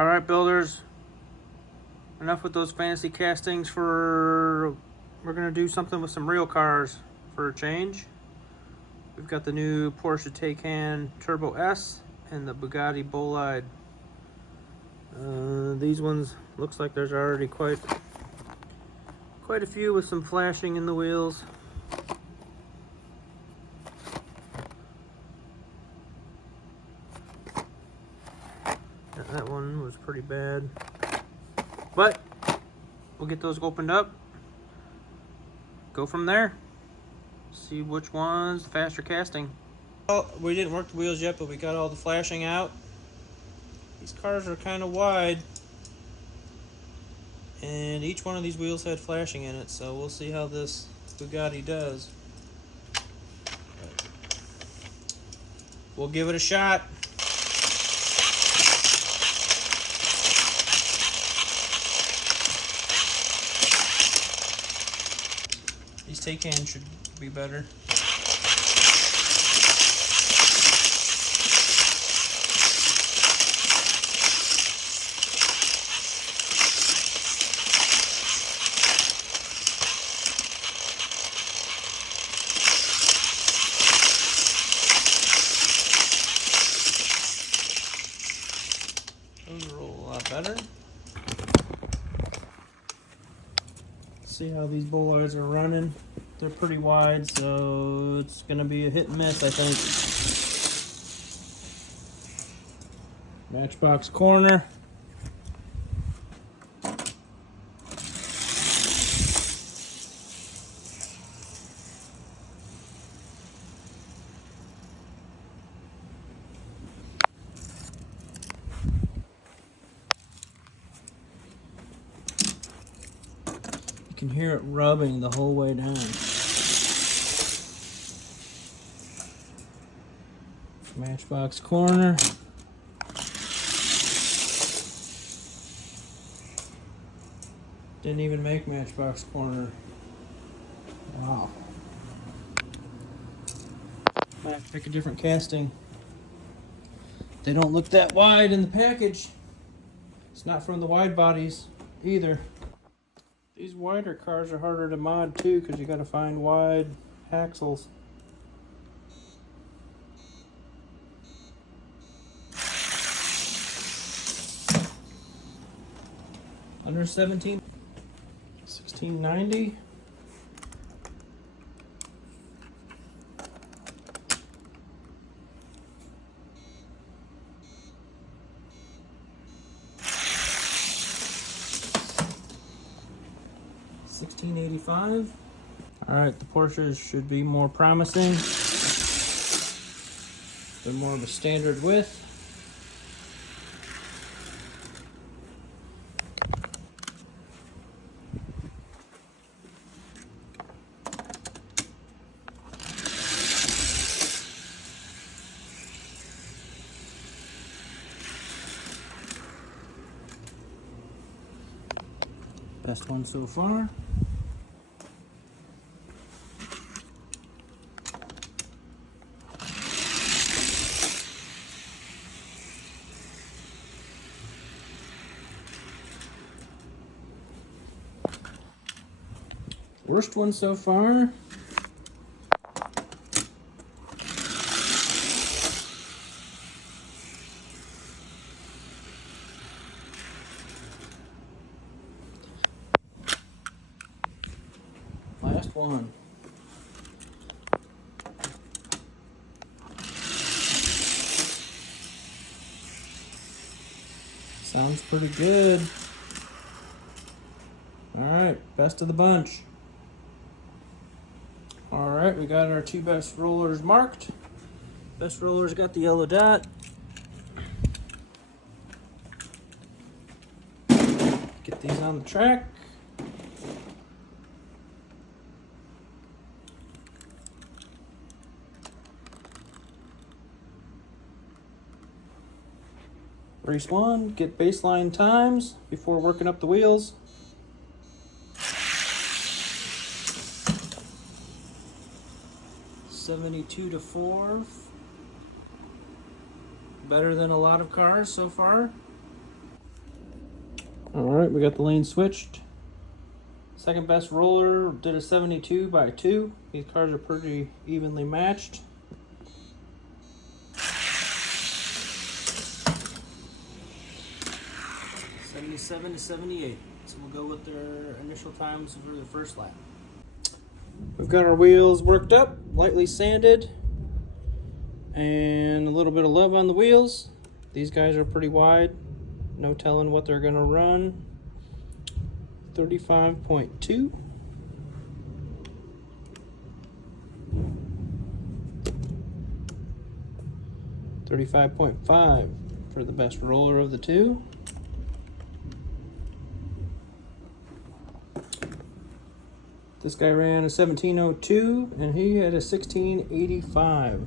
Alright, builders, enough with those fancy castings. We're gonna do something with some real cars for a change. We've got the new Porsche Taycan Turbo S and the Bugatti Bolide. These ones, looks like there's already quite a few with some flashing in the wheels. That one was pretty bad, but we'll get those opened up, go from there, see which one's the faster casting. Well, we didn't work the wheels yet, but we got all the flashing out. These cars are kind of wide, and each one of these wheels had flashing in it, so we'll see how this Bugatti does. We'll give it a shot. These Taycan should be better. Those roll a lot better. See how these bollards are running. They're pretty wide, so it's gonna be a hit and miss, I think. Matchbox corner. You can hear it rubbing the whole way down. Matchbox corner. Didn't even make matchbox corner. Wow. Might have to pick a different casting. They don't look that wide in the package. It's not from the wide bodies either. These wider cars are harder to mod too, because you got to find wide axles. Under 1690. $1685. All right, the Porsches should be more promising. They're more of a standard width. Best one so far. Worst one so far. Last one. Sounds pretty good. All right, best of the bunch. All right, we got our two best rollers marked. Best rollers got the yellow dot. Get these on the track. Race one, get baseline times before working up the wheels. $72 to 4. Better than a lot of cars so far. Alright, we got the lane switched. Second best roller did a 72 by 2. These cars are pretty evenly matched. '77 to '78. So we'll go with their initial times for the first lap. We've got our wheels worked up, lightly sanded, and a little bit of love on the wheels. These guys are pretty wide. No telling what they're gonna run. 35.2. $35.5 for the best roller of the two. This guy ran a 1702 and he had a 1685.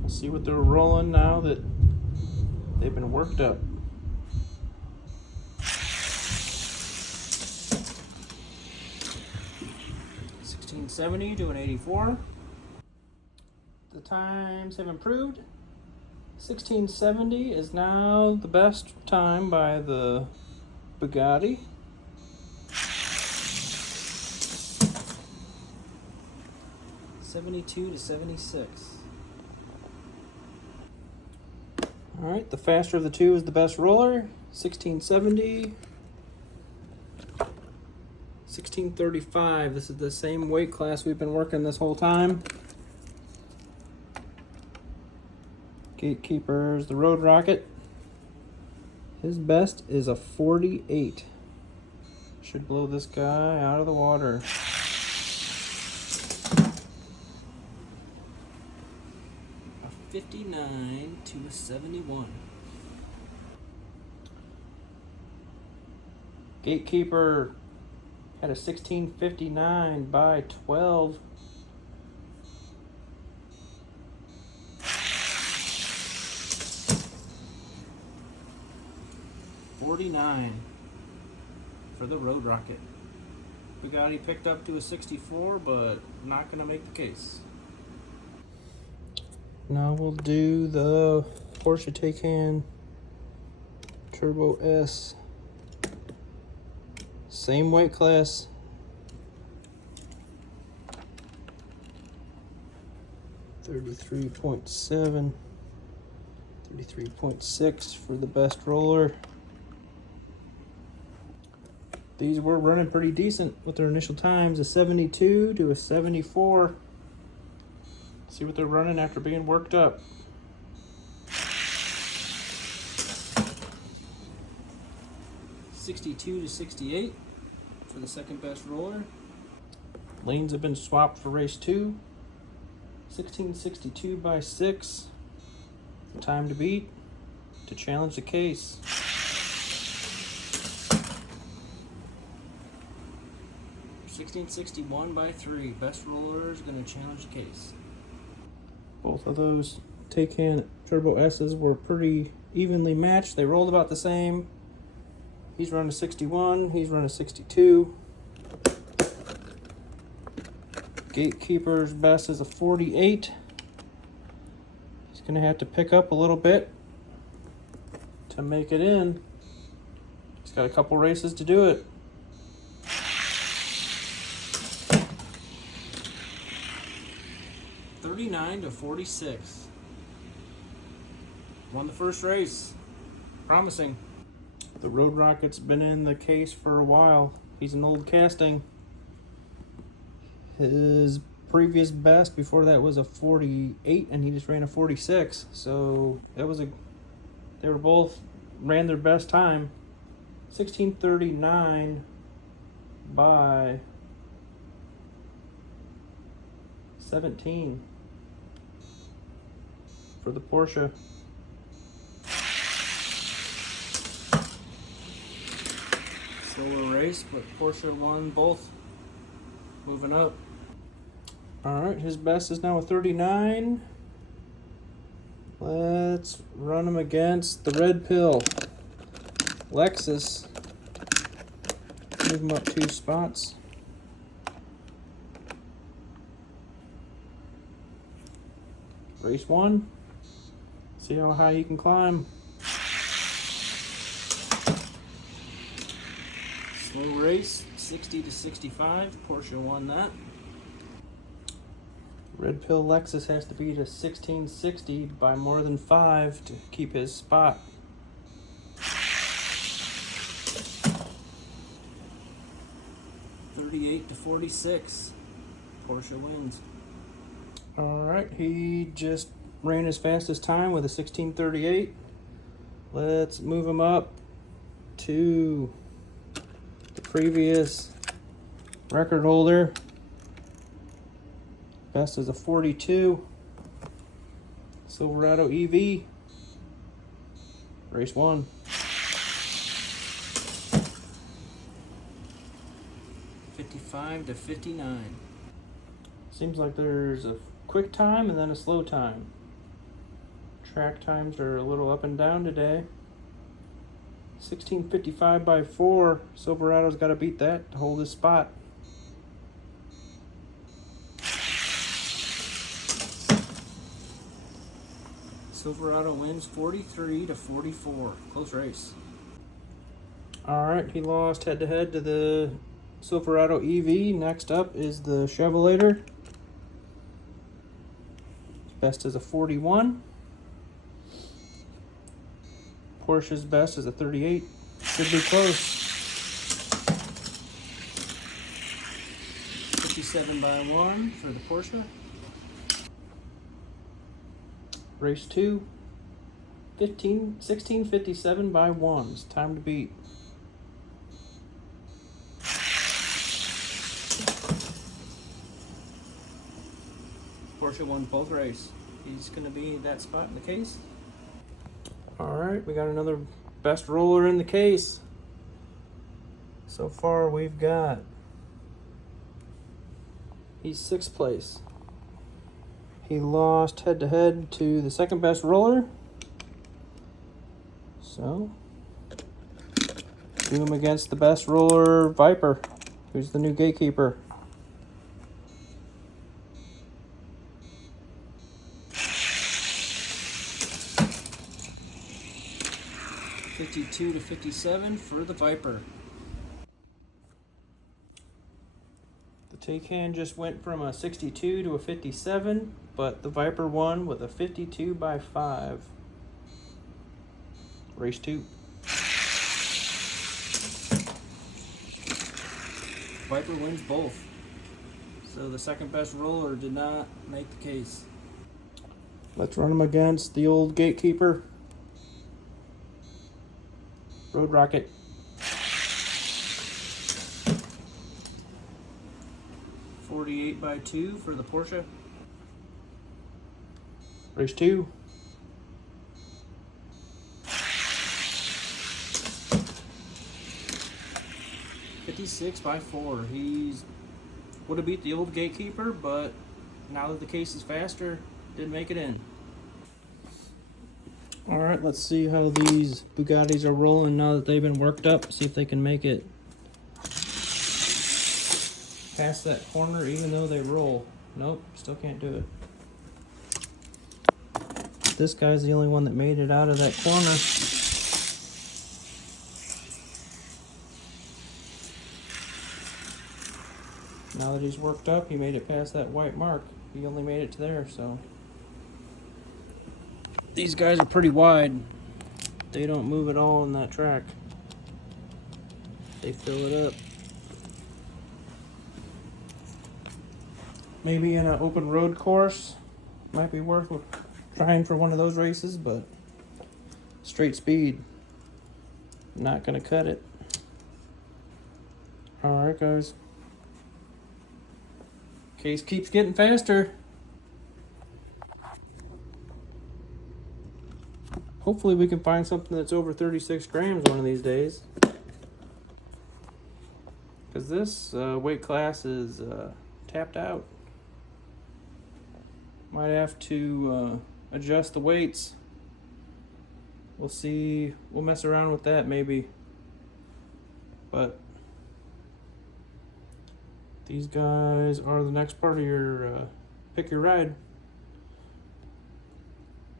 We'll see what they're rolling now that they've been worked up. 1670 to an 84. The times have improved. 1670 is now the best time by the Bugatti. '72 to '76. All right, the faster of the two is the best roller. 1670. 1635. This is the same weight class we've been working this whole time. Gatekeeper's the Road Rocket. His best is a 48. Should blow this guy out of the water. A 59 to a 71. Gatekeeper had a 1659 by 12. $49 for the Road Rocket. Bugatti picked up to a 64, but not gonna make the case. Now we'll do the Porsche Taycan Turbo S. Same weight class. $33.7. $33.6 for the best roller. These were running pretty decent with their initial times, a 72 to a 74. See what they're running after being worked up. '62 to '68 for the second best roller. Lanes have been swapped for race 2. 1662 by 6. The time to beat to challenge the case. 1661 by 3. Best roller is going to challenge the case. Both of those Taycan Turbo S's were pretty evenly matched. They rolled about the same. He's running a 61. He's running a 62. Gatekeeper's best is a 48. He's going to have to pick up a little bit to make it in. He's got a couple races to do it. $39 to $46. Won the first race. Promising. The Road Rocket's been in the case for a while. He's an old casting. His previous best before that was a 48, and he just ran a 46. So that was they were both ran their best time. 1639 by 17 for the Porsche. Solo race, but Porsche won both. Moving up. Alright, his best is now a 39. Let's run him against the Red Pill. Lexus. Move him up 2 spots. Race 1. See how high he can climb. Slow race, 60 to 65. Porsche won that. Red Pill Lexus has to beat a 1660 by more than 5 to keep his spot. $38 to $46. Porsche wins. Alright, he just ran his fastest time with a 1638. Let's move him up to the previous record holder. Best is a 42. Silverado EV. Race 1. $55 to $59. Seems like there's a quick time and then a slow time. Track times are a little up and down today. 1655 by 4. Silverado's got to beat that to hold his spot. Silverado wins 43 to 44. Close race. Alright, he lost head-to-head to the Silverado EV. Next up is the Chevelator. Best is a 41. Porsche's best is a 38. Should be close. 57 by 1 for the Porsche. Race 2. 1657 by 1. It's time to beat. Porsche won both races. He's going to be in that spot in the case. Alright, we got another best roller in the case. So far we've got, he's 6th place. He lost head-to-head to the second best roller. So, do him against the best roller, Viper, who's the new gatekeeper. $52 to $57 for the Viper. The Taycan just went from a 62 to a 57, but the Viper won with a 52 by 5. Race 2. Viper wins both. So the second best roller did not make the case. Let's run him against the old gatekeeper, Road Rocket. $48 by 2 for the Porsche. Race 2. $56 by 4. He's would have beat the old gatekeeper, but now that the case is faster, didn't make it in. Alright, let's see how these Bugattis are rolling now that they've been worked up. See if they can make it past that corner even though they roll. Nope, still can't do it. This guy's the only one that made it out of that corner. Now that he's worked up, he made it past that white mark. He only made it to there, so. These guys are pretty wide. They don't move at all in that track. They fill it up. Maybe in an open road course, might be worth trying for one of those races, but straight speed, not gonna cut it. Alright guys. Case keeps getting faster. Hopefully we can find something that's over 36 grams one of these days. Because this weight class is tapped out. Might have to adjust the weights. We'll see. We'll mess around with that maybe. But these guys are the next part of your pick your ride.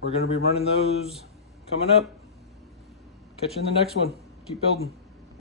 We're going to be running those coming up. Catch you in the next one. Keep building.